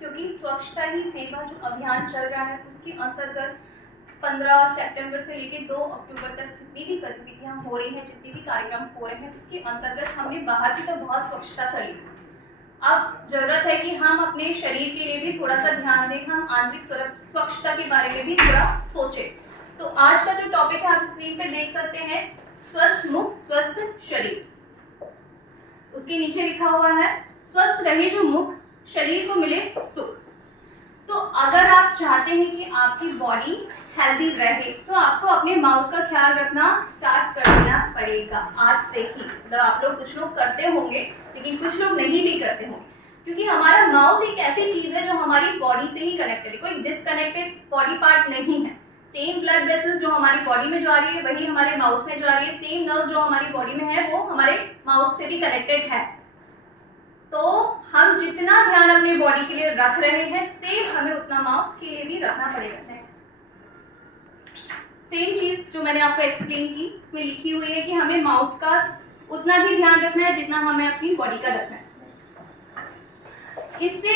क्योंकि स्वच्छता ही सेवा जो अभियान चल रहा है उसके अंतर्गत 15 सितंबर से लेकर 2 अक्टूबर तक जितनी भी गतिविधियां हो रही हैं, जितने भी कार्यक्रम हो रहे हैं, उसके अंतर्गत हमने बाहर की तो बहुत स्वच्छता कर ली। अब जरूरत है कि हम अपने शरीर के लिए भी थोड़ा सा ध्यान दें, हम आंतरिक स्वच्छता के बारे में भी थोड़ा सोचें। तो आज का जो टॉपिक है आप स्क्रीन पे देख सकते हैं, स्वस्थ मुख स्वस्थ शरीर। उसके नीचे लिखा हुआ है स्वस्थ रहे जो मुख, शरीर को मिले सुख। तो अगर आप चाहते हैं कि आपकी बॉडी हेल्दी रहे तो आपको अपने माउथ का ख्याल रखना स्टार्ट कर देना पड़ेगा आज से ही। मतलब आप लोग कुछ लोग करते होंगे लेकिन कुछ लोग नहीं भी करते होंगे, क्योंकि हमारा माउथ एक ऐसी चीज है जो हमारी बॉडी से ही कनेक्टेड है, कोई डिस्कनेक्टेड बॉडी पार्ट नहीं है। सेम ब्लड वेसल्स जो हमारी बॉडी में जा रही है वही हमारे माउथ में जा रही है, सेम नर्व जो हमारी बॉडी में है वो हमारे माउथ से भी कनेक्टेड है। तो हम जितना ध्यान अपने बॉडी के लिए रख रहे हैं सेम हमें उतना माउथ के लिए भी रखना पड़ेगा। नेक्स्ट सेम चीज जो मैंने आपको एक्सप्लेन की, इसमें लिखी हुई है कि हमें माउथ का उतना ही ध्यान रखना है जितना हमें अपनी बॉडी का रखना है। इससे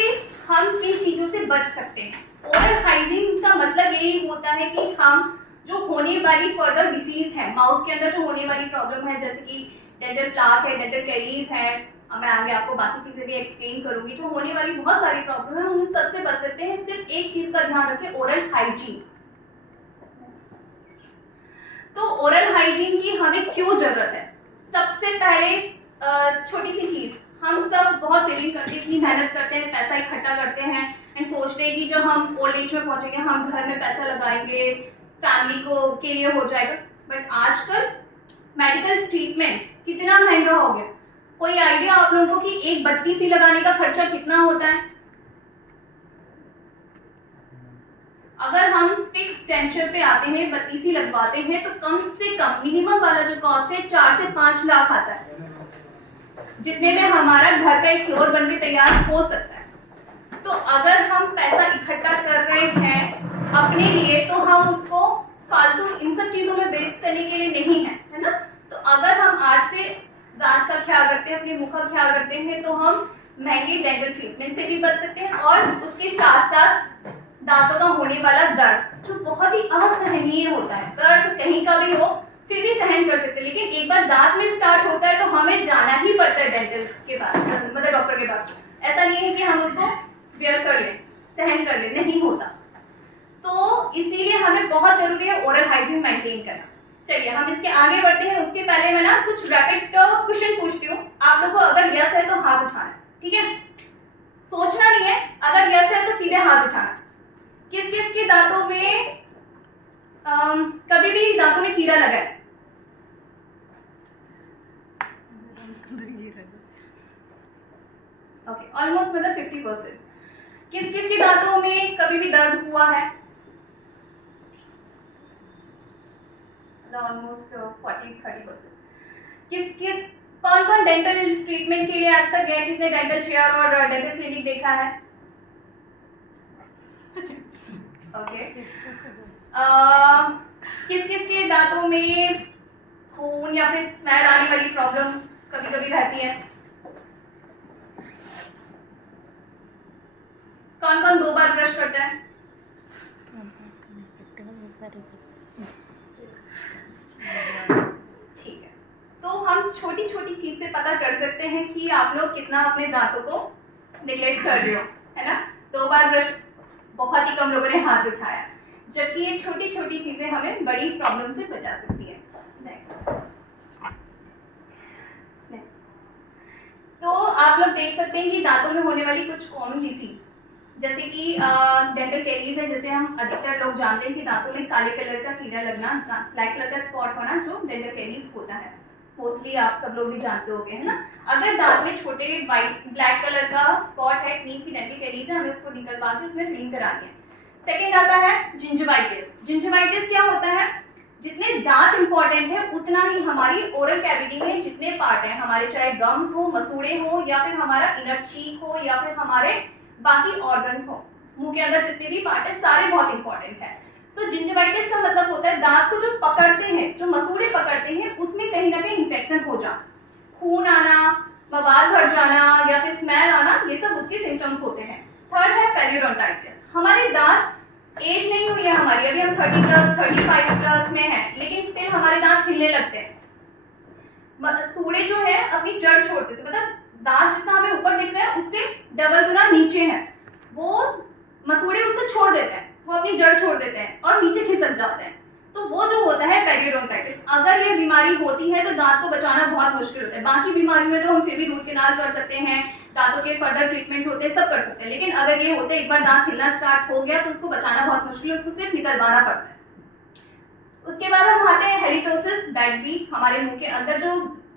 हम किन चीजों से बच सकते हैं? ओरल हाइजीन का मतलब यही होता है कि हम जो होने वाली फर्दर डिसीज है, माउथ के अंदर जो होने वाली प्रॉब्लम है, जैसे कि डेंटल प्लाक है, डेंटल कैरीज है, मैं आगे आपको बाकी चीजें भी एक्सप्लेन करूंगी, जो होने वाली बहुत सारी प्रॉब्लम है उन सबसे बच सकते हैं। सिर्फ एक चीज का ध्यान रखें, ओरल हाइजीन। तो ओरल हाइजीन की हमें क्यों जरूरत है? सबसे पहले छोटी सी चीज, हम सब बहुत सेविंग करके इतनी मेहनत करते हैं, पैसा इकट्ठा करते हैं एंड सोचते हैं कि जब हम ओल्ड एज में पहुंचेंगे हम घर में पैसा लगाएंगे, फैमिली को के लिए हो जाएगा। बट आजकल मेडिकल ट्रीटमेंट कितना महंगा हो गया। कोई आइडिया आप लोगों को कि एक बत्ती सी लगाने का खर्चा कितना होता है? अगर हम फिक्स डेंचर पे आते हैं, बत्ती सी लगवाते हैं, तो कम से कम मिनिमम वाला जो कॉस्ट है 4 से 5 लाख आता है, जितने में हमारा घर का एक फ्लोर बनके तैयार हो सकता है। तो अगर हम पैसा इकट्ठा कर रहे हैं अपने लिए तो हम उसको फालतू इन सब चीजों में वेस्ट करने के लिए नहीं है ना। तो अगर हम आज से दांत का ख्याल रखते हैं, अपने मुंह का ख्याल रखते हैं, तो हम महंगे डेंटल ट्रीटमेंट से भी बच सकते हैं और उसके साथ साथ दांतों का होने वाला दर्द जो बहुत ही असहनीय होता है, दर्द कहीं का भी हो फिर भी सहन कर सकते हैं, लेकिन एक बार दांत में स्टार्ट होता है तो हमें जाना ही पड़ता है डेंटल के पास, मतलब डॉक्टर के पास। ऐसा नहीं है कि हम उसको बेयर कर लें, सहन कर लें, नहीं होता। तो इसीलिए हमें बहुत जरूरी है ओरल हाइजीन मेंटेन करना। चलिए हम इसके आगे बढ़ते हैं, उसके पहले मैं ना कुछ रैपिड क्वेश्चन पूछती हूँ। आप लोगों को अगर यस है तो हाथ उठाना, ठीक है? सोचना नहीं है, अगर यस है तो सीधे हाथ उठाना। किस किस के दांतों में कभी भी दांतों में कीड़ा लगा है? ओके, ऑलमोस्ट मतलब 50%। किस किस के दांतों में कभी भी दर्द हुआ है? ऑलमोस्ट 40-30%। किस कौन कौन डेंटल ट्रीटमेंट के लिए आज तक गया? किसने डेंटल चेयर और डेंटल क्लिनिक देखा है? ओके। किस किस के दांतों में खून या फिर स्मेल आने वाली प्रॉब्लम कभी कभी रहती है? कौन कौन 2 बार ब्रश करता है? ठीक है, तो हम छोटी छोटी चीज से पता कर सकते हैं कि आप लोग कितना अपने दांतों को निगलेक्ट कर रहे हो, है ना? 2 बार ब्रश, बहुत ही कम लोगों ने हाथ उठाया, जबकि ये छोटी छोटी चीजें हमें बड़ी प्रॉब्लम से बचा सकती है। नेक्स्ट तो आप लोग देख सकते हैं कि दांतों में होने वाली कुछ कॉमन डिसीज, जैसे कि डेंटल कैरीज है, जैसे हम अधिकतर लोग जानते हैं कि दांतों में काले कलर का कीड़ा लगना, ब्लैक कलर का स्पॉट होना, जो डेंटल कैरीज होता है। मोस्टली आप सब लोग भी जानते होंगे, है ना? अगर दांत में छोटे वाइट ब्लैक कलर का स्पॉट है, मींस की डेंटल कैरीज है, हमें उसको निकलवा के उसमें फिलिंग करानी है। सेकेंड आता है जिंजिवाइटिस। जिंजिवाइटिस क्या होता है? जितने दांत इंपॉर्टेंट है उतना ही हमारी ओरल कैविटी में जितने पार्ट हैं हमारे, चाहे गम्स हो, मसूड़े हो, या फिर हमारा इनर चीक हो, या फिर हमारे बाकी ऑर्गन्स हो, मुंह के अंदर जितने भी पार्ट है सारे बहुत इंपॉर्टेंट है। तो जिंजिवाइटिस का मतलब होता है दांत को जो पकड़ते हैं, जो मसूड़े पकड़ते हैं, उसमें कहीं ना कहीं इन्फेक्शन हो जाना, खून आना, बवाल भर जाना या फिर स्मेल आना, ये सब उसके सिम्टम्स होते हैं। थर्ड है पेरियोडोंटाइटिस। हमारे दांत, एज नहीं हुई है हमारी, अभी हम 30 प्लस 35 प्लस में हैं, लेकिन स्टिल हमारे दांत हिलने लगते हैं। सूड़े जो है अपनी जड़ छोड़ते थे, मतलब दांत जितना हमें ऊपर दिख रहा है उससे डबल गुना नीचे है, वो मसूड़े उसको छोड़ देते हैं, वो अपनी जड़ छोड़ देते हैं और नीचे खिसक जाते हैं। तो वो जो होता है पेरियोडोंटाइटिस, अगर ये बीमारी होती है तो दांत को बचाना बहुत मुश्किल होता है। बाकी बीमारियों में तो हम फिर भी रूट कैनाल कर सकते हैं, दांतों के फर्दर ट्रीटमेंट होते हैं, सब कर सकते हैं, लेकिन अगर ये होते एक बार दांत हिलना स्टार्ट हो गया तो उसको बचाना बहुत मुश्किल है, उसको सिर्फ निकलवाना पड़ता है। उसके बाद हम आते हैं हेलिटोसिस, बैड बी, हमारे मुंह के अंदर जो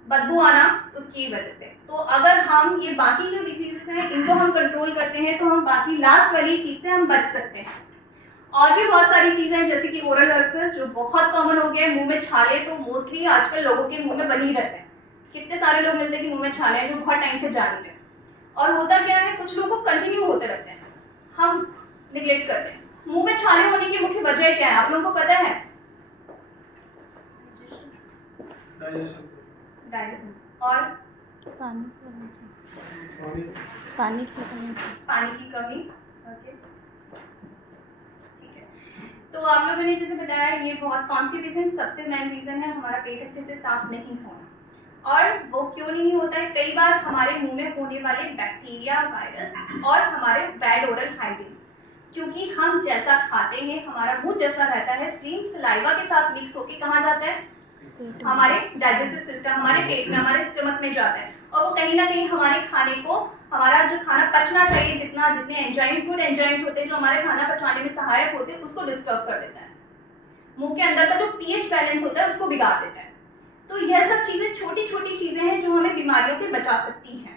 बदबू आना उसकी वजह से। तो अगर हम ये बाकी जो डिसीजेस हैं इनको हम कंट्रोल करते हैं तो हम बाकी लास्ट वाली चीज से हम बच सकते हैं। और भी बहुत सारी चीजें हैं जैसे कि ओरल अल्सर जो बहुत कॉमन हो गया है, मुंह में छाले तो मोस्टली आजकल लोगों के मुंह में बन ही रहते हैं। कितने सारे लोग मिलते हैं कि मुंह में छाले हैं जो बहुत टाइम से जा रहे हैं, और होता क्या है कुछ लोगों को कंटिन्यू होते रहते हैं, हम निगलेक्ट करते हैं। मुंह में छाले होने की मुख्य वजह क्या है आप लोगों को पता है? डाइजेशन और पानी की कमी। ओके, ठीक है। तो आप लोगों ने जैसे बताया ये बहुत कॉन्स्टिपेशन सबसे मेन रीजन है, हमारा पेट अच्छे से साफ नहीं होना। और वो क्यों नहीं होता है? कई बार हमारे मुंह में होने वाले बैक्टीरिया, वायरस और हमारे बैड ओरल हाइजीन, क्योंकि हम जैसा खाते हैं हमारा मुंह जैसा रहता है, सेम सलाइवा के साथ मिक्स होके कहाँ जाता है? हमारे डाइजेस्टिव सिस्टम, हमारे पेट में, हमारे स्टमक में जाता है, और वो कहीं ना कहीं हमारे खाने को, हमारा जो खाना पचना चाहिए, जितने एंजाइम्स, गुड एंजाइम्स होते हैं जो हमारे खाना पचाने में सहायक होते हैं, उसको डिस्टर्ब कर देता है। मुंह के अंदर का जो पीएच बैलेंस होता है उसको बिगाड़ देता है। तो यह सब चीजें छोटी छोटी चीजें हैं जो हमें बीमारियों से बचा सकती हैं।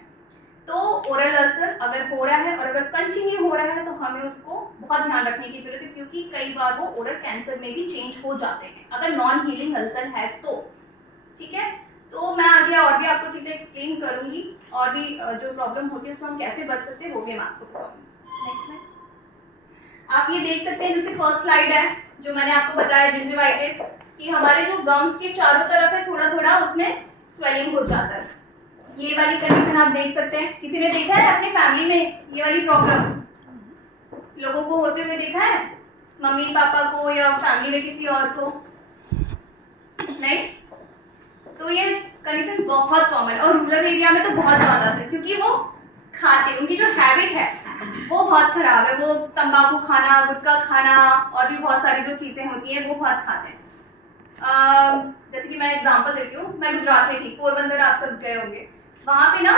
तो ओरल अल्सर अगर हो रहा है और अगर कंटिन्यू हो रहा है तो हमें उसको बहुत ध्यान रखने की जरूरत है, क्योंकि कई बार वो ओरल कैंसर में भी चेंज हो जाते हैं अगर नॉन हीलिंग अल्सर है तो। ठीक है, तो मैं आगे और भी आपको चीजें एक्सप्लेन करूंगी, और भी जो प्रॉब्लम होती है उसको हम कैसे बच सकते हैं वो भी मैं आपको बताऊंगी। Next slide. आप ये देख सकते हैं जैसे फर्स्ट स्लाइड है जो मैंने आपको बताया जिंजिवाइटिस, कि हमारे जो गम्स के चारों तरफ है थोड़ा थोड़ा उसमें स्वेलिंग हो जाता है। ये वाली कंडीशन आप देख सकते हैं, किसी ने देखा है अपनी फैमिली में ये वाली प्रॉब्लम लोगों को होते हुए देखा है? मम्मी पापा को या फैमिली में किसी और को? नहीं? तो ये कंडीशन बहुत कॉमन है, और रूरल एरिया में तो बहुत ज़्यादा है, क्योंकि वो खाते, उनकी जो हैबिट है वो बहुत खराब है, वो तंबाकू खाना, गुटखा खाना और भी बहुत सारी जो चीज़ें होती हैं वो बहुत खाते हैं। जैसे कि मैं एग्जांपल देती हूँ, मैं गुजरात में थी, पोरबंदर आप सब गए होंगे, वहाँ पे ना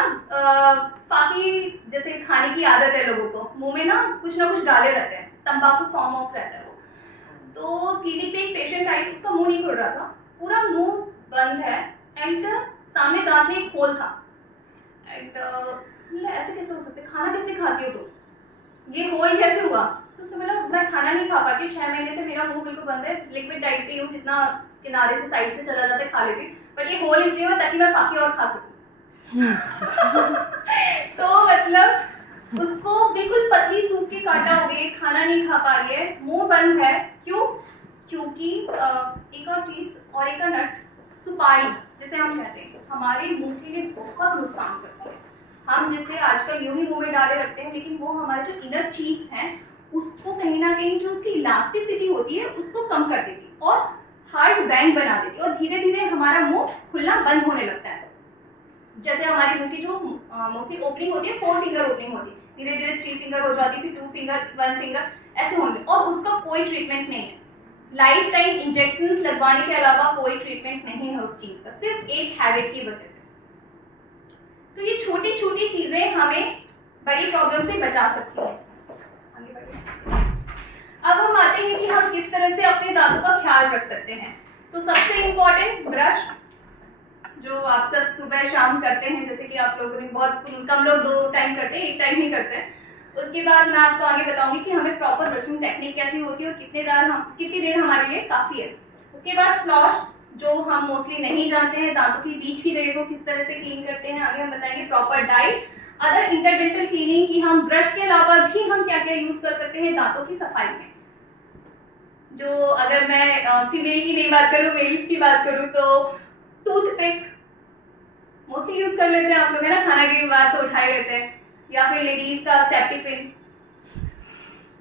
फाकी जैसे खाने की आदत है लोगों को, मुंह में ना कुछ डाले रहते हैं, तंबाकू फॉर्म ऑफ रहता है वो। तो क्लिनिक पे एक पेशेंट आई, उसका मुंह नहीं खुल रहा था, पूरा मुंह बंद है, एंड सामने दांत में एक होल था, एंड ऐसे कैसे हो सकते, खाना कैसे खाती हो तो, ये होल कैसे हुआ? तो उसने बोला मैं खाना नहीं खा पाती, 6 महीने से मेरा मुंह बिल्कुल बंद है, लिक्विड डाइट पे हूँ, जितना किनारे से साइड से चला जाता है खा लेती, बट ये होल इसलिए हुआ ताकि मैं फाकी और खा सकूँ। तो मतलब उसको बिल्कुल पतली सूख के काटा हो गई, खाना नहीं खा पा रही है, मुंह बंद है, क्यों? क्योंकि एक और चीज, और एक नट, सुपारी जैसे हम कहते हैं, हमारे मुंह के लिए बहुत नुकसान करती है। हम जिसे आजकल यूं ही मुंह में डाले रखते हैं, लेकिन वो हमारे जो इनर चीक्स हैं उसको कहीं ना कहीं जो उसकी इलास्टिसिटी होती है उसको कम कर देती है और हार्ड बैंग बना देती है, और धीरे धीरे हमारा मुंह खुलना बंद होने लगता है। जैसे हमारी मुंह की जो मोस्टली ओपनिंग होती है 4 फिंगर ओपनिंग होती है, धीरे धीरे 3 फिंगर हो जाती है, फिर 2 फिंगर, 1 फिंगर ऐसे होने, और उसका कोई ट्रीटमेंट नहीं है। लाइफ टाइम इंजेक्शंस लगवाने के अलावा कोई ट्रीटमेंट नहीं है उस चीज का, सिर्फ एक हैबिट की वजह से। तो ये छोटी छोटी चीजें हमें बड़ी प्रॉब्लम से बचा सकती हैं। आगे बढ़िए। अब हम आते हैं कि हम किस तरह से अपने दांतों का ख्याल रख सकते हैं। तो सबसे इम्पोर्टेंट ब्रश, जो आप सब सुबह शाम करते हैं, जैसे कि आप लोगों ने बहुत कम लोग 2 टाइम करते हैं, 1 टाइम ही करते हैं। उसके बाद मैं आपको आगे बताऊंगी कि हमें प्रॉपर ब्रशिंग टेक्निक कैसी होती है और कितनी देर हमारे लिए काफ़ी है। उसके बाद फ्लॉस, जो हम मोस्टली नहीं जानते हैं, दांतों की बीच की जगह को किस तरह से क्लीन करते हैं, आगे हम बताएंगे proper diet, other interdental cleaning की हम ब्रश के अलावा भी हम क्या क्या यूज़ कर सकते हैं दांतों की सफाई में। जो अगर मैं फीमेल की नहीं बात करूँ, मेल्स की बात करूँ, तो टूथपिक मोस्टली यूज़ कर लेते हैं आप लोग, है ना, खाना के बाद तो उठा ही लेते हैं, या फिर लेडीज का सेफ्टी पिन,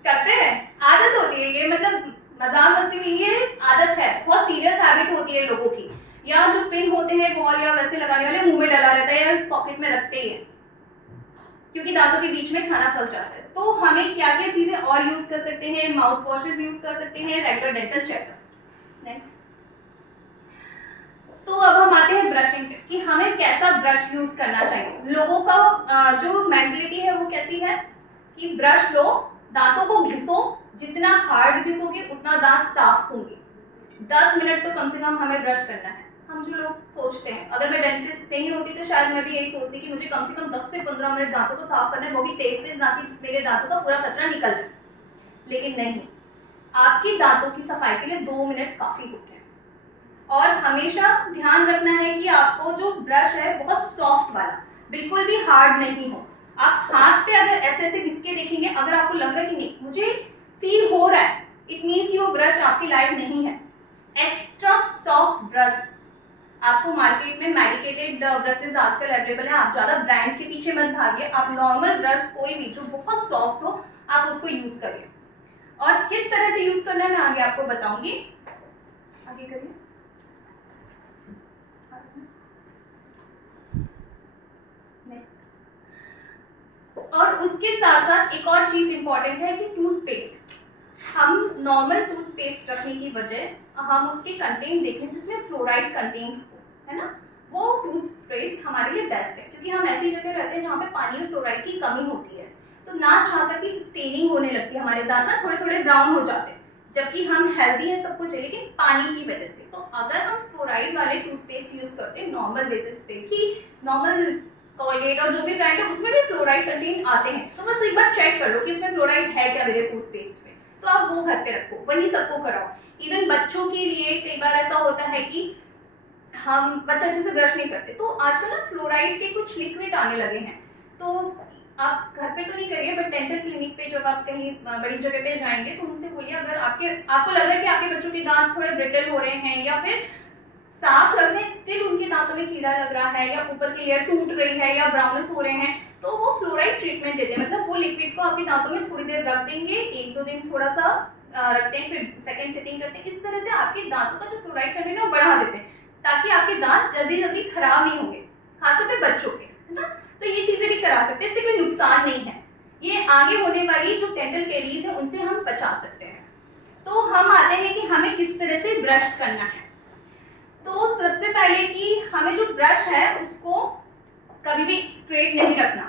करते हैं, आदत होती है ये, मतलब मजाक मस्ती नहीं, ये आदत है, बहुत सीरियस हैबिट होती है लोगों की। या जो पिन होते हैं बॉल या वैसे लगाने वाले मुंह में डला रहता है या पॉकेट में रखते ही है, क्योंकि दांतों के बीच में खाना फंस जाता है। तो हमें क्या क्या चीजें और यूज कर सकते हैं, माउथ वॉशेस यूज कर सकते हैं, रेगुलर डेंटल चेकअप। नेक्स्ट, तो अब हम आते हैं ब्रशिंग पे कि हमें कैसा ब्रश यूज करना चाहिए। लोगों का जो मेंटलिटी है वो कैसी है कि ब्रश लो, दांतों को घिसो, जितना हार्ड घिसोगे उतना दांत साफ होंगे। 10 मिनट तो कम से कम हमें ब्रश करना है। हम जो लोग सोचते हैं, अगर मैं डेंटिस्ट नहीं होती तो शायद मैं भी यही सोचती कि मुझे कम से कम 10 से 15 मिनट दांतों को साफ करना है, वो भी तेज तेज ताकि मेरे दांतों का पूरा कचरा निकल जाए। लेकिन नहीं, आपकी दांतों की सफाई के लिए 2 मिनट काफी होते हैं। और हमेशा ध्यान रखना है कि आपको जो ब्रश है बहुत सॉफ्ट वाला, बिल्कुल भी हार्ड नहीं हो। आप हाथ पे अगर ऐसे ऐसे घिसके देखेंगे, अगर आपको लग रहा है कि नहीं मुझे फील हो रहा है, इट मीन्स कि वो ब्रश आपकी लायक नहीं है। एक्स्ट्रा सॉफ्ट ब्रश आपको मार्केट में मेडिकेटेड ब्रशेस आजकल अवेलेबल है, आप ज्यादा ब्रांड के पीछे मत भागिए, आप नॉर्मल ब्रश कोई भी जो बहुत सॉफ्ट हो आप उसको यूज करिए। और किस तरह से यूज करना है मैं आगे आपको बताऊंगी। आगे करिए। और उसके साथ साथ एक और चीज इंपॉर्टेंट है कि टूथपेस्ट, हम नॉर्मल टूथपेस्ट रखने की वजह हम उसके कंटेंट देखें जिसमें फ्लोराइड कंटेंट हो, है ना, वो टूथपेस्ट हमारे लिए बेस्ट है। क्योंकि हम ऐसी जगह रहते हैं जहाँ पे पानी में फ्लोराइड की कमी होती है, तो ना चाहकर भी स्टेनिंग होने लगती है, हमारे दांत ना थोड़े थोड़े ब्राउन हो जाते हैं, जबकि हम हेल्दी है सब कुछ है, लेकिन पानी की वजह से। तो अगर हम फ्लोराइड वाले टूथपेस्ट यूज करते हैं नॉर्मल बेसिस पे, कि नॉर्मल कोलगेट और जो भी ब्रांड है उसमें भी फ्लोराइड कंटेंट आते हैं, तो बस एक बार चेक कर लो कि उसमें फ्लोराइड है क्या मेरे टूथपेस्ट में, तो आप वो घर पे रखो, वही सबको कराओ। इवन बच्चों के लिए कई बार ऐसा होता है कि हम बच्चे अच्छे से ब्रश नहीं करते, तो आजकल ना फ्लोराइड के कुछ लिक्विड आने लगे हैं, तो आप घर पे तो नहीं करिए, बट डेंटल क्लिनिक पे जब आप कहीं बड़ी जगह पे जाएंगे तो उनसे बोलिए, अगर आपको लग रहा है कि आपके बच्चों के दांत थोड़े ब्रिटल हो रहे हैं या फिर साफ रख रहे हैं, स्टिल उनके दांतों में कीड़ा लग रहा है या ऊपर की लेयर टूट रही है या ब्राउनिश हो रहे हैं, तो वो फ्लोराइड ट्रीटमेंट देते हैं। मतलब वो लिक्विड को आपके दांतों में थोड़ी देर रख देंगे, 1-2 दिन थोड़ा सा रखते हैं, फिर सेकंड सिटिंग करते हैं, इस तरह से आपके दांतों का जो फ्लोराइड कंटेंट है वो बढ़ा देते हैं, ताकि आपके दांत जल्दी जल्दी खराब नहीं होंगे, खासतौर पे बच्चों के, है ना। तो ये चीजें भी करा सकते हैं, इससे कोई नुकसान नहीं है, ये आगे होने वाली जो डेंटल कैरीज है उनसे हम बचा सकते हैं। तो हम आते हैं कि हमें किस तरह से ब्रश करना है। तो सबसे पहले कि हमें जो ब्रश है उसको कभी भी स्ट्रेट नहीं रखना,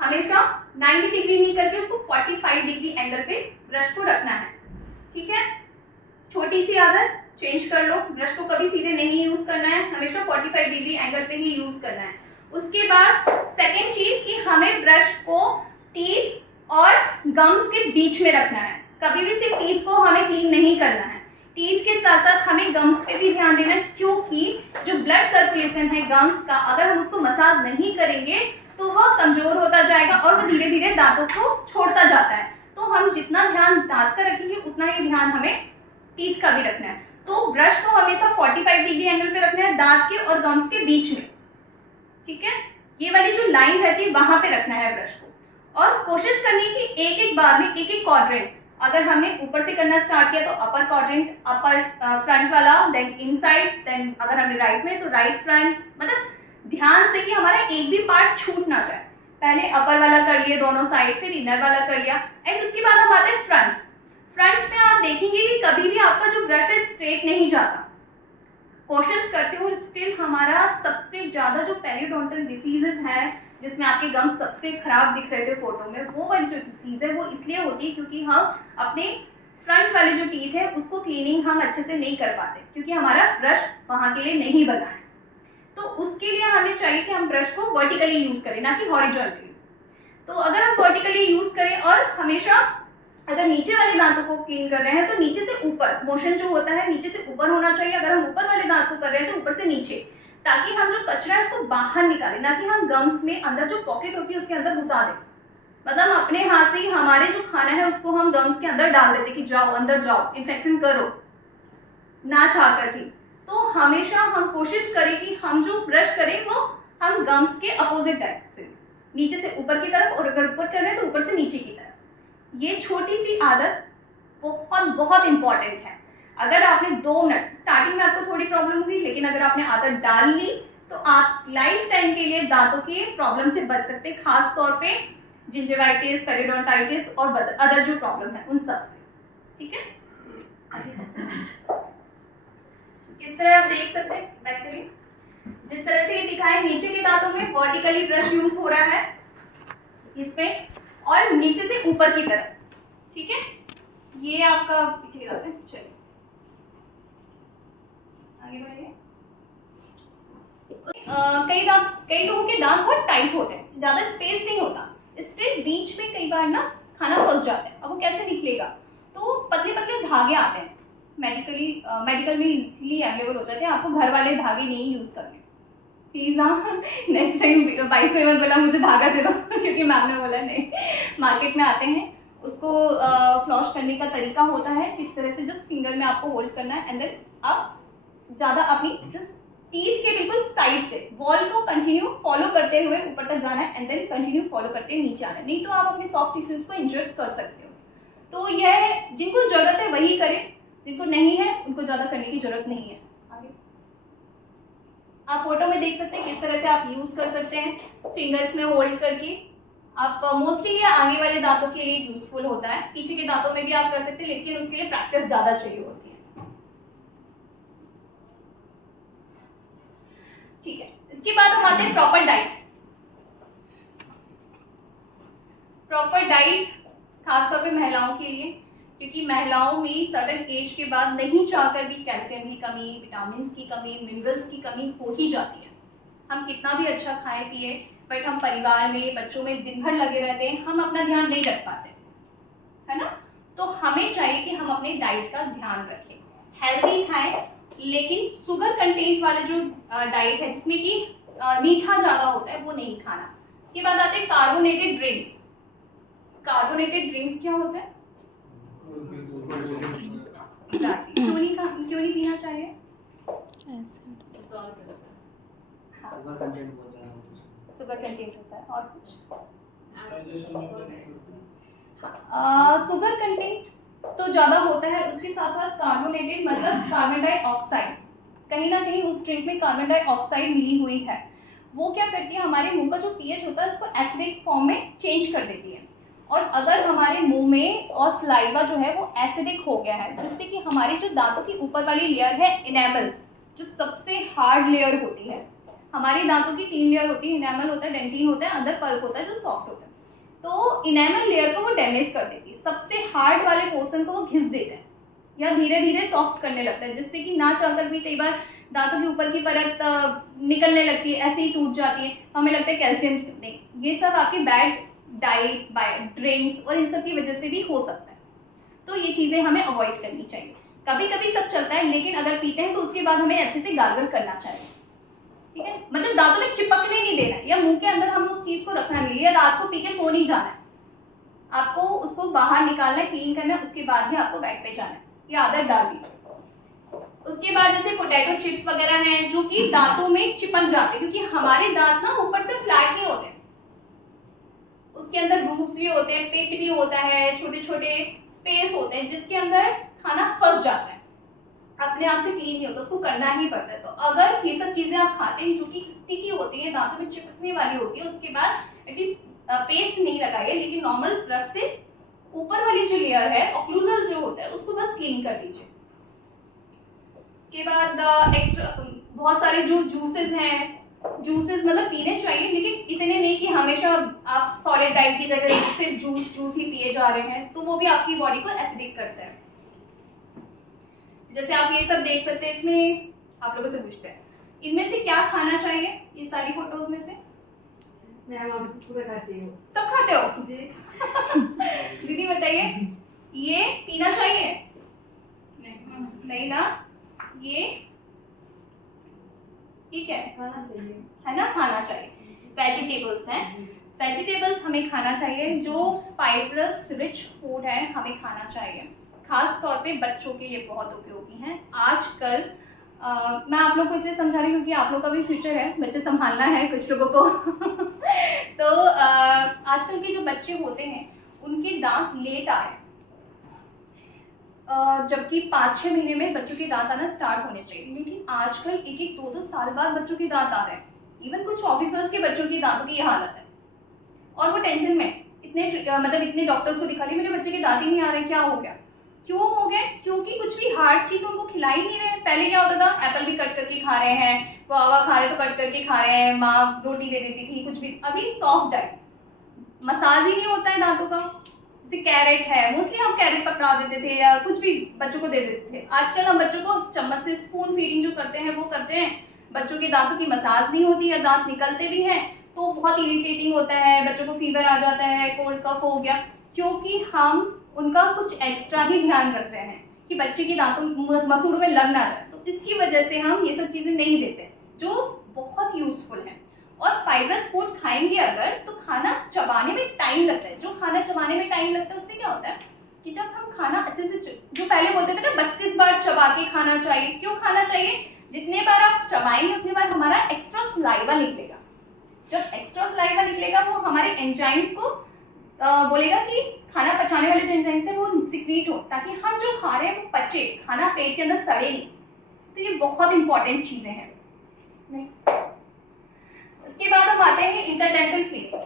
हमेशा 90 डिग्री नहीं करके उसको 45 डिग्री एंगल पे ब्रश को रखना है, ठीक है। छोटी सी आदत चेंज कर लो, ब्रश को कभी सीधे नहीं यूज करना है, हमेशा 45 डिग्री एंगल पे ही यूज करना है। उसके बाद सेकेंड चीज कि हमें ब्रश को टीथ और गम्स के बीच में रखना है, कभी भी सिर्फ टीथ को हमें क्लीन नहीं करना है, टीथ के साथ साथ हमें गम्स पे भी ध्यान देना है, क्योंकि जो ब्लड सर्कुलेशन है गम्स का, अगर हम उसको मसाज नहीं करेंगे तो वह कमजोर होता जाएगा और वो धीरे धीरे दांतों को छोड़ता जाता है। तो हम जितना ध्यान दांत का रखेंगे उतना ही ध्यान हमें टीथ का भी रखना है। तो ब्रश को हमेशा 45 डिग्री एंगल पे रखना है, दांत के और गम्स के बीच में, ठीक है। ये वाली जो लाइन रहती है वहां पे रखना है ब्रश को, और कोशिश करनी है कि एक एक बार में एक एक क्वाड्रेंट, अगर हमने ऊपर से करना स्टार्ट किया तो अपर क्वाड्रेंट, अपर फ्रंट वाला, देन इनसाइड, देन अगर हमने राइट में तो राइट फ्रंट, मतलब ध्यान से कि हमारा एक भी पार्ट छूट ना जाए। पहले अपर वाला कर लिए दोनों साइड, फिर इनर वाला कर लिया, एंड उसके बाद हम आते हैं फ्रंट। फ्रंट में आप देखेंगे कि कभी भी आपका जो ब्रश है स्ट्रेट नहीं जाता, कोशिश करते हो। स्टिल हमारा सबसे ज्यादा जो पेरियोडोंटल डिसीजेस है जिसमें आपके गम्स सबसे खराब दिख रहे थे फोटो में, वो वाली जो डिसीज है वो इसलिए होती है क्योंकि हम अपने फ्रंट वाले जो टीथ है उसको क्लीनिंग हम अच्छे से नहीं कर पाते, क्योंकि हमारा ब्रश वहां के लिए नहीं बना है। तो उसके लिए हमें चाहिए कि हम ब्रश को वर्टिकली यूज करें, ना कि हॉरिजॉन्टली। तो अगर हम वर्टिकली यूज करें और हमेशा अगर नीचे वाले दांतों को क्लीन कर रहे हैं तो नीचे से ऊपर मोशन जो होता है नीचे से ऊपर होना चाहिए, अगर हम ऊपर वाले दांत को कर रहे हैं तो ऊपर से नीचे, ताकि हम जो कचरा है उसको बाहर निकालें, ना कि हम गम्स में अंदर जो पॉकेट होती है उसके अंदर घुसा दें। मतलब अपने हाथ से ही हमारे जो खाना है उसको हम गम्स के अंदर डाल देते कि जाओ अंदर जाओ इन्फेक्शन करो, ना चाहकर भी। तो हमेशा हम कोशिश करें कि हम जो ब्रश करें वो हम गम्स के अपोजिट डायरेक्शन से, नीचे से ऊपर की तरफ, और अगर ऊपर कर रहे हैं तो ऊपर से नीचे की तरफ। ये छोटी सी आदत बहुत बहुत इम्पॉर्टेंट है। अगर आपने 2 मिनट, स्टार्टिंग में आपको थोड़ी प्रॉब्लम हुई, लेकिन अगर आपने आदत डाल ली तो आप लाइफ टाइम के लिए दांतों के प्रॉब्लम से बच सकते हैं, खास तौर पे जिंजिवाइटिस, पेरिडोंटाइटिस और अदर जो प्रॉब्लम है उन सब से। ठीक है, किस तरह आप देख सकते हैं, बैक करिए, जिस तरह से ये दिखाए नीचे के दांतों में वर्टिकली ब्रश यूज हो रहा है इसमें, और नीचे से ऊपर की तरफ। ठीक है, ये आपका पीछे के दांत है। चलिए आगे बढ़िए। कई लोगों के दांत बहुत टाइट होते हैं, ज्यादा स्पेस नहीं होता, स्टिल बीच में कई बार ना खाना फंस जाता है। अब वो कैसे निकलेगा, तो पतले पतले धागे आते हैं, मेडिकल में इजीली अवेलेबल हो जाते हैं, आपको घर वाले धागे नहीं यूज करने प्लीज। हाँ, नेक्स्ट टाइम बाइक को मत बोला मुझे धागा दे दो क्योंकि मैम ने बोला नहीं, मार्केट में आते हैं, उसको फ्लॉश करने का तरीका होता है इस तरह से, जस्ट फिंगर में आपको होल्ड करना है एंड देन आप ज़्यादा अपनी जस्ट टीथ के बिल्कुल साइड से वॉल को कंटिन्यू फॉलो करते हुए ऊपर तक जाना है एंड देन कंटिन्यू फॉलो करते हुए नीचे आना है, नहीं तो आप अपने सॉफ्ट टिश्यूज को इंजर कर सकते हो। तो यह है, जिनको ज़रूरत है वही करें, जिनको नहीं है उनको ज़्यादा करने की ज़रूरत नहीं है। आगे आप फोटो में देख सकते हैं किस तरह से आप यूज़ कर सकते हैं, फिंगर्स में होल्ड करके। आप मोस्टली ये आगे वाले दांतों के लिए यूजफुल होता है, पीछे के दांतों में भी आप कर सकते हैं, लेकिन उसके लिए प्रैक्टिस ज़्यादा चाहिए होती है। ठीक है, इसके बाद हम आते हैं प्रॉपर डाइट। प्रॉपर डाइट खासतौर पे महिलाओं के लिए, क्योंकि महिलाओं में सर्टेन एज के बाद नहीं चाहकर भी कैल्शियम की कमी, विटामिन की कमी, मिनरल्स की कमी हो ही जाती है। हम कितना भी अच्छा खाएं पिए, बट हम परिवार में, बच्चों में दिन भर लगे रहते हैं, हम अपना ध्यान नहीं रख पाते, है ना। तो हमें चाहिए कि हम अपने डाइट का ध्यान रखें, हेल्दी खाएं, लेकिन शुगर कंटेंट वाले जो डाइट है जिसमें कि मीठा ज़्यादा होता है वो नहीं खाना। इसके बाद आते हैं कार्बोनेटेड ड्रिंक्स। कार्बोनेटेड ड्रिंक्स क्या होते हैं? एग्जैक्टली, क्यों नहीं पीना चाहिए? शुगर कंटेंट होता है, और कुछ शुगर कंटेंट तो ज़्यादा होता है, उसके साथ साथ कार्बोनेटेड मतलब कार्बन डाइऑक्साइड, कहीं ना कहीं उस ड्रिंक में कार्बन डाइऑक्साइड मिली हुई है। वो क्या करती है, हमारे मुंह का जो पीएच होता है उसको एसिडिक फॉर्म में चेंज कर देती है, और अगर हमारे मुंह में और सलाइवा जो है वो एसिडिक हो गया है, जिससे कि हमारी जो दांतों की ऊपर वाली लेयर है इनेमल, जो सबसे हार्ड लेयर होती है, हमारी दांतों की 3 लेयर होती है, इनेमल होता है, डेंटिन होता है, अंदर पल्प होता है जो सॉफ्ट होता है। तो इनेमल लेयर को वो डैमेज कर देती है, सबसे हार्ड वाले पोर्शन को वो घिस देता है या धीरे धीरे सॉफ्ट करने लगता है, जिससे कि ना चाहकर भी कई बार दांतों की ऊपर की परत निकलने लगती है, ऐसे ही टूट जाती है, हमें लगता है कैल्शियम नहीं। ये सब आपकी बैड डाइट, ड्रिंक्स और इन सब की वजह से भी हो सकता है। तो ये चीज़ें हमें अवॉइड करनी चाहिए। कभी कभी सब चलता है, लेकिन अगर पीते हैं तो उसके बाद हमें अच्छे से गार्गल करना चाहिए। ठीक है, मतलब दांतों में चिपकने नहीं देना है, या मुंह के अंदर हमें उस चीज़ को रखना नहीं है, या रात को पी के सो नहीं जाना है, आपको उसको बाहर निकालना है, क्लीन करना है, उसके बाद ही आपको बेड पे जाना है। ये आदत डाल दीजिए। उसके बाद जैसे पोटैटो चिप्स वगैरह हैं जो कि दांतों में चिपक जाते हैं, क्योंकि हमारे दांत ना ऊपर से फ्लैट नहीं होते, उसके अंदर ग्रूव्स भी होते हैं, पेट भी होता है, छोटे छोटे स्पेस होते हैं जिसके अंदर खाना फंस जाता है, अपने आप से क्लीन नहीं होता, उसको करना ही पड़ता है। तो अगर ये सब चीजें आप खाते हैं जो कि स्टिकी होती है, दांतों में चिपकने वाली होती है, उसके बाद एटलीस्ट पेस्ट नहीं लगाइए, लेकिन नॉर्मल ब्रश से ऊपर वाली जो लेयर है, ऑक्लूजल जो होता है, उसको बस क्लीन कर दीजिए। इसके बाद एक्स्ट्रा बहुत सारे जो जूसेस हैं, जूसेस मतलब पीने चाहिए, लेकिन इतने नहीं कि हमेशा आप सॉलिड डाइट की जगह सिर्फ जूस ही पिए जा रहे हैं, तो वो भी आपकी बॉडी को एसिडिक करता है। जैसे आप ये सब देख सकते हैं, इसमें आप लोगों से पूछते हैं इनमें से क्या खाना चाहिए, ये सारी फोटोज में से सब खाते हो जी? दीदी बताइए, ये पीना चाहिए? नहीं ना, ये ठीक है, है ना, खाना चाहिए। वेजिटेबल्स हैं, वेजिटेबल्स हमें खाना चाहिए, जो फाइब्रस रिच फूड है हमें खाना चाहिए, खास तौर पे बच्चों के लिए बहुत उपयोगी हैं। आजकल मैं आप लोग को इसलिए समझा रही हूँ क्योंकि आप लोग का भी फ्यूचर है, बच्चे संभालना है कुछ लोगों को तो आजकल के जो बच्चे होते हैं उनके दांत लेट आ रहे हैं, जबकि 5-6 महीने में बच्चों के दांत आना स्टार्ट होने चाहिए, लेकिन आजकल 1-1, 2-2 साल बाद बच्चों के दांत आ रहे हैं। इवन कुछ ऑफिसर्स के बच्चों के दांतों की ये हालत है, और वो टेंशन में इतने डॉक्टर्स को दिखा रही, मेरे बच्चे के दांत ही नहीं आ रहे, क्या हो गया? क्यों हो गए? क्योंकि कुछ भी हार्ड चीज उनको खिला ही नहीं रहे। पहले क्या होता था, एप्पल भी कट करके खा रहे हैं, गुआवा खा रहे तो कट करके खा रहे हैं, माँ रोटी दे देती थी, कुछ भी। अभी सॉफ्ट डाइट, मसाज ही नहीं होता है दांतों का। जैसे कैरेट है, मोस्टली हम कैरेट पकड़ा देते थे या कुछ भी बच्चों को दे देते थे। आजकल हम बच्चों को चम्मच से स्पून फीडिंग जो करते हैं वो करते हैं, बच्चों के दांतों की मसाज नहीं होती है, दांत निकलते भी हैं तो बहुत इरिटेटिंग होता है, बच्चों को फीवर आ जाता है, कोल्ड कफ हो गया, क्योंकि हम उनका कुछ एक्स्ट्रा ही ध्यान रख रहे हैं कि बच्चे के दांतों मसूड़ों में लग ना जाए। तो इसकी वजह से हम ये सब चीज़ें नहीं देते, जो बहुत यूजफुल है। और फाइबरस फूड खाएंगे अगर, तो खाना चबाने में टाइम लगता है। जो खाना चबाने में टाइम लगता है उससे क्या होता है कि जब हम खाना अच्छे से, जो पहले बोलते थे ना 32 बार चबा के खाना चाहिए, क्यों खाना चाहिए? जितने बार आप चबाएंगे उतने बार हमारा एक्स्ट्रा सलाइवा निकलेगा। जब एक्स्ट्रा सलाइवा निकलेगा वो हमारे एंजाइम्स को बोलेगा कि खाना पचाने वाले जो एंजाइम्स है वो सिक्रीट हो, ताकि हम जो खा रहे हैं वो पचे, खाना पेट के अंदर सड़े नहीं। तो ये बहुत इंपॉर्टेंट चीजें हैं। नेक्स्ट, उसके बाद हम आते हैं इंटरडेंटल क्लीनिंग।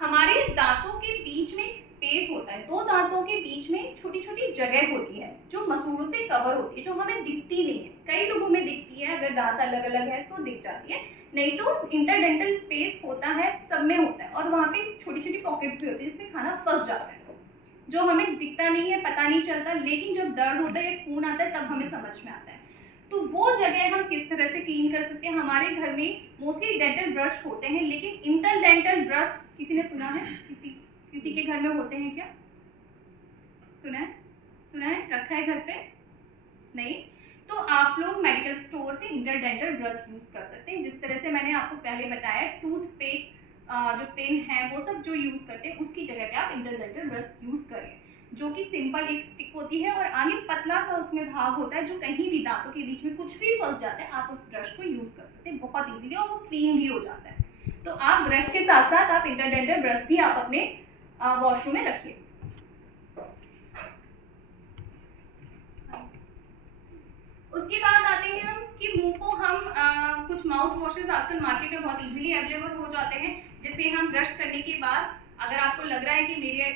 हमारे दांतों के बीच में एक स्पेस होता है, दो दांतों के बीच में छोटी छोटी जगह होती है जो मसूड़ों से कवर होती है, जो हमें दिखती नहीं है। कई लोगों में दिखती है, अगर दांत अलग अलग है तो दिख जाती है, नहीं तो इंटरडेंटल स्पेस होता है, सब में होता है, और वहाँ पे छोटी छोटी पॉकेट्स भी होती है जिसमें खाना फंस जाता है, जो हमें दिखता नहीं है, पता नहीं चलता, लेकिन जब दर्द होता है या खून आता है तब हमें समझ में आता है। तो वो जगह हम किस तरह से क्लीन कर सकते हैं? हमारे घर में मोस्टली डेंटल ब्रश होते हैं, लेकिन इंटरडेंटल ब्रश किसी ने सुना है? किसी के घर में होते हैं क्या? सुना है? रखा है घर पे? नहीं? तो आप लोग मेडिकल स्टोर से इंटरडेंटल ब्रश यूज कर सकते हैं। जिस तरह से मैंने आपको पहले बताया, टूथ पेक जो पेन है वो सब जो यूज करते हैं, उसकी जगह पे आप इंटरडेंटल ब्रश यूज करें, जो कि सिंपल एक स्टिक होती है और आगे पतला सा उसमें भाग होता है, जो कहीं भी दांतों के बीच में कुछ भी फंस जाता है आप उस ब्रश को यूज कर सकते हैं बहुत इजीली, और वो क्लीन भी हो जाता है। तो आप ब्रश के साथ साथ आप इंटरडेंटल ब्रश भी आप अपने वॉशरूम में रखिए। उसके बाद आते हैं हम कि मुंह को हम कुछ माउथ वॉशेस आजकल मार्केट में बहुत इजीली अवेलेबल हो जाते हैं, जिसे हम ब्रश करने के बाद, अगर आपको लग रहा है कि मेरे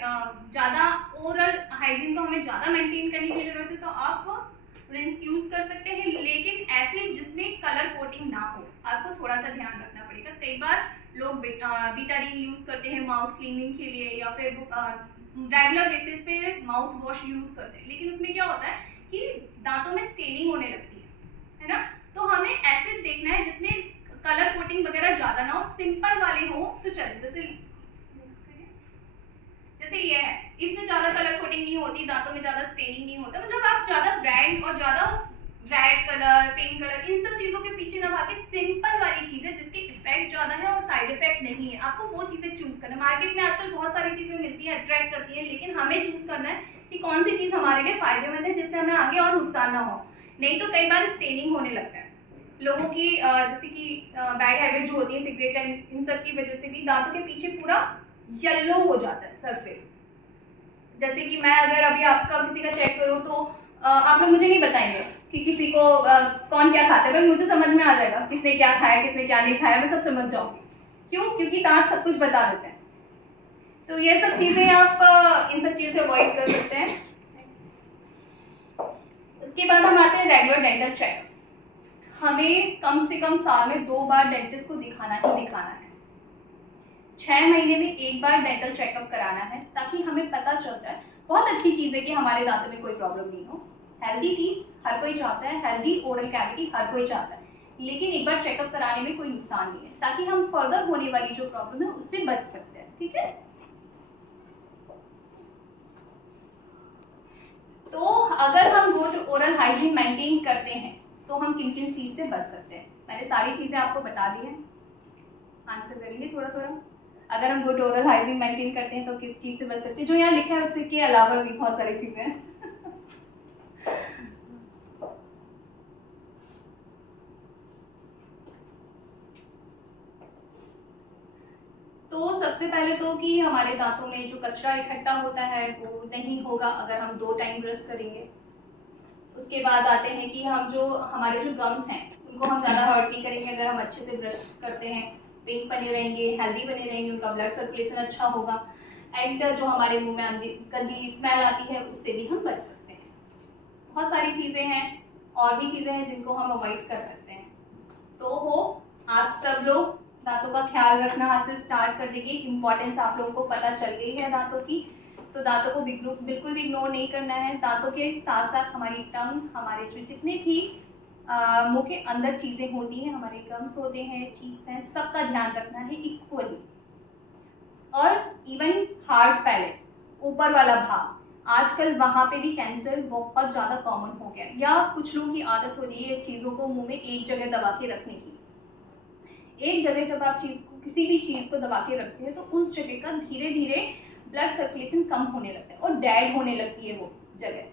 ज़्यादा ओरल हाइजीन को हमें ज़्यादा मेंटेन करने की ज़रूरत है, तो आप रिंस यूज़ कर सकते हैं, लेकिन ऐसे जिसमें कलर कोटिंग ना हो। आपको थोड़ा सा ध्यान रखना पड़ेगा। कई बार लोग बीटाडीन यूज़ करते हैं माउथ क्लीनिंग के लिए, या फिर रेगुलर बेसिस पे माउथ वॉश यूज़ करते हैं, लेकिन उसमें क्या होता है कि दांतों में स्टेनिंग होने लगती है ना? तो हमें ऐसे देखना है जिसमें कलर कोटिंग वगैरह ज़्यादा ना हो, सिंपल वाले हो तो चले। जैसे ये है, इसमें ज़्यादा कलर कोटिंग नहीं होती, दांतों में ज़्यादा स्टेनिंग नहीं होता, मतलब आप ज़्यादा ब्रांड और ज़्यादा रेड कलर, पिंक कलर, इन सब चीज़ों के पीछे ना भागे। सिंपल वाली चीज़ें जिसके इफेक्ट ज़्यादा है और साइड इफेक्ट नहीं है, आपको वो चीज़ें चूज करना है। मार्केट में आजकल बहुत सारी चीज़ें मिलती है, अट्रैक्ट करती है, लेकिन हमें चूज करना है कि कौन सी चीज़ हमारे लिए फायदेमंद है, जिससे हमें आगे और नुकसान ना हो। नहीं तो कई बार स्टेनिंग होने लगता है लोगों की, जैसे कि बैड हैबिट जो होती है सिगरेट एंड इन सब की वजह से भी दांतों के पीछे पूरा येलो हो जाता है सरफेस। जैसे कि मैं अगर अभी आपका किसी का चेक करूँ तो आप लोग मुझे नहीं बताएंगे कि किसी को कौन क्या खाता है, भाई मुझे समझ में आ जाएगा किसने क्या खाया, किसने क्या नहीं खाया, मैं सब समझ जाऊँगी। क्यों? क्योंकि दांत सब कुछ बता देते हैं। तो ये सब चीज़ें आप इन सब चीज़ से अवॉइड कर सकते हैं। उसके बाद हम आते हैं रेगुलर डेंटल चेक। हमें कम से कम साल में 2 बार डेंटिस्ट को दिखाना ही दिखाना है। 6 महीने में 1 बार डेंटल चेकअप कराना है, ताकि हमें पता चल जाए। बहुत अच्छी चीज़ है कि हमारे दांतों में कोई प्रॉब्लम नहीं हो। हेल्दी टीथ हर कोई चाहता है, हेल्दी ओरल कैविटी हर कोई चाहता है, लेकिन एक बार चेकअप कराने में कोई नुकसान नहीं है, ताकि हम फर्दर होने वाली जो प्रॉब्लम है उससे बच सकते हैं। ठीक है? तो अगर हम गुड ओरल हाइजीन मेंटेन करते हैं तो हम किन किन चीज़ से बच सकते हैं? मैंने सारी चीज़ें आपको बता दी हैं, आंसर करेंगे थोड़ा थोड़ा। अगर हम गुड ओरल हाइजीन मेंटेन करते हैं तो किस चीज़ से बच सकते हैं? जो यहाँ लिखा है उससे के अलावा भी बहुत सारी चीज़ें हैं। तो तो सबसे पहले तो कि हमारे दांतों में जो कचरा इकट्ठा होता है वो नहीं होगा अगर हम 2 टाइम ब्रश करेंगे। उसके बाद आते हैं कि हमारे जो गम्स हैं उनको हम ज़्यादा हर्ट नहीं करेंगे अगर हम अच्छे से ब्रश करते हैं। पिंक बने रहेंगे, हेल्दी बने रहेंगे, उनका ब्लड सर्कुलेशन अच्छा होगा एंड जो हमारे मुंह में गंदी स्मेल आती है उससे भी हम बच सकते हैं। बहुत सारी चीज़ें हैं और भी चीज़ें हैं जिनको हम अवॉइड कर सकते हैं। तो आप सब लोग दांतों का ख्याल रखना आज से स्टार्ट कर देंगे। इम्पॉर्टेंस आप लोगों को पता चल गई है दांतों की, तो दांतों को बिल्कुल भी इग्नोर नहीं करना है। दांतों के साथ साथ हमारी टंग, हमारे जो जितने भी मुंह के अंदर चीज़ें होती हैं, हमारे गम्स होते हैं, चीक्स हैं, सबका ध्यान रखना है इक्वली। और इवन हार्ट पैलेट, ऊपर वाला भाग, आजकल वहाँ पे भी कैंसर बहुत ज़्यादा कॉमन हो गया है। या कुछ लोगों की आदत होती है चीज़ों को मुंह में एक जगह दबा के रखने की। एक जगह जब आप किसी भी चीज़ को दबा के रखते हैं तो उस जगह का धीरे धीरे ब्लड सर्कुलेशन कम होने लगता है और डेड होने लगती है वो जगह,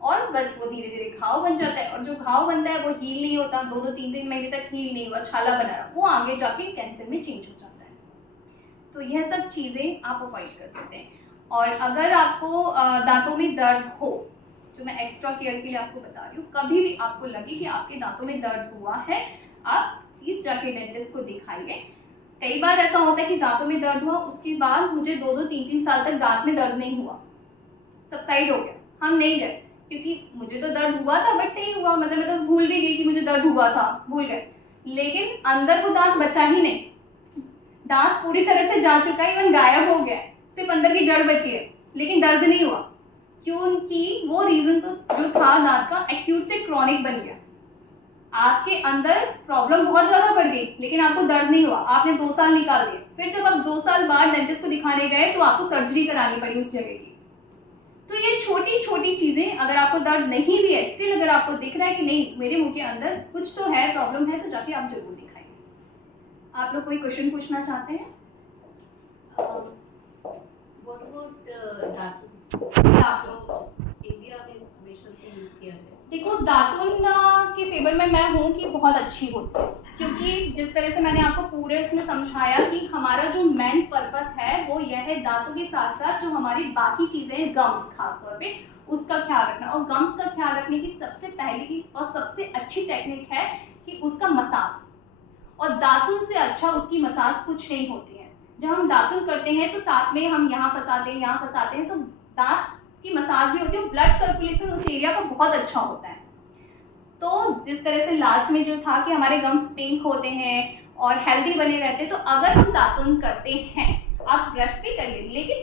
और बस वो धीरे धीरे घाव बन जाता है। और जो घाव बनता है वो हील नहीं होता, 2-3 महीने तक हील नहीं हुआ, छाला बना रहा, वो आगे जाके कैंसर में चेंज हो जाता है। तो यह सब चीज़ें आप अवॉइड कर सकते हैं। और अगर आपको दांतों में दर्द हो, जो मैं एक्स्ट्रा केयर के लिए आपको बता रही हूँ, कभी भी आपको लगे कि आपके दांतों में दर्द हुआ है, आप प्लीज़ जाके डेंटिस्ट को दिखाइए। कई बार ऐसा होता है कि दांतों में दर्द हुआ, उसके बाद मुझे 2-3 साल तक दांत में दर्द नहीं हुआ, सबसाइड हो गया, हम नहीं गए क्योंकि मुझे तो दर्द हुआ था बट नहीं हुआ, मतलब मैं तो भूल भी गई कि मुझे दर्द हुआ था, भूल गए, लेकिन अंदर वो दांत बचा ही नहीं, दांत पूरी तरह से जा चुका है, इवन गायब हो गया, सिर्फ अंदर की जड़ बची है, लेकिन दर्द नहीं हुआ। क्योंकि वो रीज़न तो जो था दांत का, एक्यूट से क्रॉनिक बन गया। आपके अंदर प्रॉब्लम बहुत ज़्यादा बढ़ गई लेकिन आपको दर्द नहीं हुआ, आपने 2 साल निकाल दिए, फिर जब आप 2 साल बाद डेंटिस्ट को दिखाने गए तो आपको सर्जरी करानी पड़ी उस जगह की। तो ये छोटी छोटी चीज़ें, अगर आपको दर्द नहीं भी है, स्टिल अगर आपको दिख रहा है कि नहीं मेरे मुंह के अंदर कुछ तो है, प्रॉब्लम है, तो जाके आप जरूर दिखाइए। आप लोग कोई क्वेश्चन पूछना चाहते हैं? What about दातुन? इंडिया में हमेशा से यूज किया है। देखो, दातुन के फेवर में मैं हूँ कि बहुत अच्छी होती है, क्योंकि जिस तरह से मैंने आपको पूरे इसमें समझाया कि हमारा जो मेन पर्पस है वो यह है दांतों के साथ साथ जो हमारी बाकी चीज़ें हैं, गम्स खासतौर पे, उसका ख्याल रखना। और गम्स का ख्याल रखने की सबसे पहली और सबसे अच्छी टेक्निक है कि उसका मसाज, और दातुन से अच्छा उसकी मसाज कुछ नहीं होती है। जब हम दातुन करते हैं तो साथ में हम यहाँ फंसाते हैं तो दांत की मसाज भी होती है, ब्लड सर्कुलेशन उस एरिया का बहुत अच्छा होता है। तो जिस तरह से लास्ट में जो था कि हमारे गम्स पिंक होते हैं और हेल्दी बने रहते हैं, तो अगर हम दातुन करते हैं, आप ब्रश भी करिए लेकिन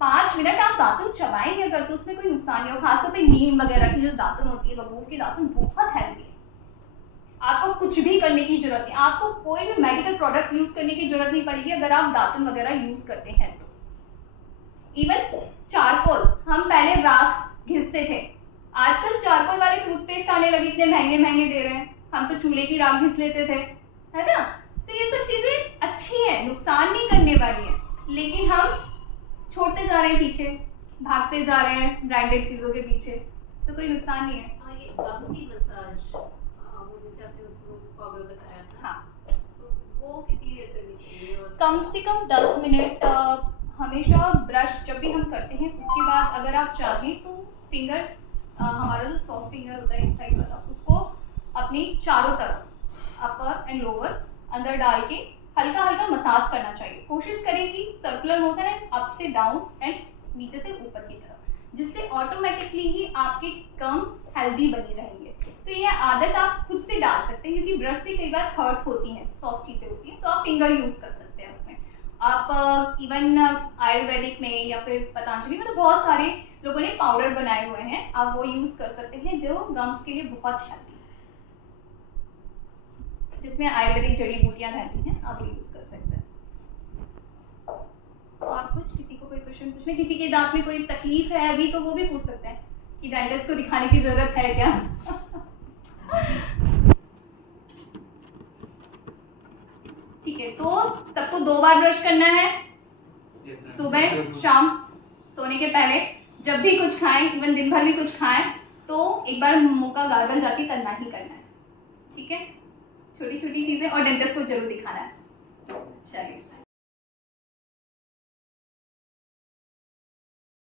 5 मिनट आप दातुन चबाएंगे अगर, तो उसमें कोई नुकसान नहीं हो। खासतौर पे नीम वगैरह की जो दातुन होती है, बबूल की दातुन बहुत हेल्दी है। आपको कुछ भी करने की जरूरत नहीं, आपको कोई भी मेडिकल प्रोडक्ट यूज करने की जरूरत नहीं पड़ेगी अगर आप दातुन वगैरह यूज करते हैं तो। इवन चारकोल, हम पहले राख घिसते थे, आजकल चारकोल वाले टूथपेस्ट आने लगे, इतने महंगे महंगे दे रहे हैं, हम तो चूल्हे की राख घिस लेते थे, है ना। तो ये सब चीजें अच्छी हैं, नुकसान नहीं करने वाली हैं, लेकिन हम छोड़ते जा रहे हैं पीछे, भागते जा रहे हैं ब्रांडेड चीजों के पीछे, तो कोई नुकसान नहीं है। हाँ, ये गम की मसाज, वो जैसे आपने उसको पाउडर बताया था, हाँ, तो वो कितनी देर करनी चाहिए? और कम से कम 10 मिनट। हमेशा ब्रश जब भी हम करते हैं उसके बाद अगर आप चाहें तो फिंगर, हमारा जो सॉफ्ट फिंगर होता है इनसाइड वाला, उसको अपनी चारों तरफ अपर एंड लोअर अंदर डाल के हल्का हल्का मसाज करना चाहिए। कोशिश करें कि सर्कुलर मोशन है, अप से डाउन एंड नीचे से ऊपर की तरफ, जिससे ऑटोमेटिकली ही आपके गम्स हेल्दी बनी रहेंगे। तो ये आदत आप खुद से डाल सकते हैं, क्योंकि ब्रश से कई बार हर्ट होती हैं, सॉफ्ट चीज़ें होती हैं, तो आप फिंगर यूज़ कर सकते हैं उसमें। आप इवन आयुर्वेदिक में या फिर पतंजलि में तो बहुत सारे लोगों ने पाउडर बनाए हुए हैं, आप वो यूज़ कर सकते हैं जो गम्स के लिए बहुत हेल्दी है, जिसमें आयुर्वेदिक जड़ी बूटियाँ रहती हैं, आप वो यूज़ कर सकते हैं। और कुछ, किसी को कोई क्वेश्चन पूछना, किसी के दांत में कोई तकलीफ है अभी तो वो भी पूछ सकते हैं कि डेंटिस्ट को दिखाने की ज़रूरत है क्या। ठीक है, तो सबको 2 बार ब्रश करना है, सुबह शाम, सोने के पहले, जब भी कुछ खाएं, इवन दिन भर भी कुछ खाएं तो एक बार मुंह का गार्गल जाके करना ही करना है। ठीक है, छोटी छोटी चीज़ें, और डेंटिस्ट को जरूर दिखाना है। चलिए।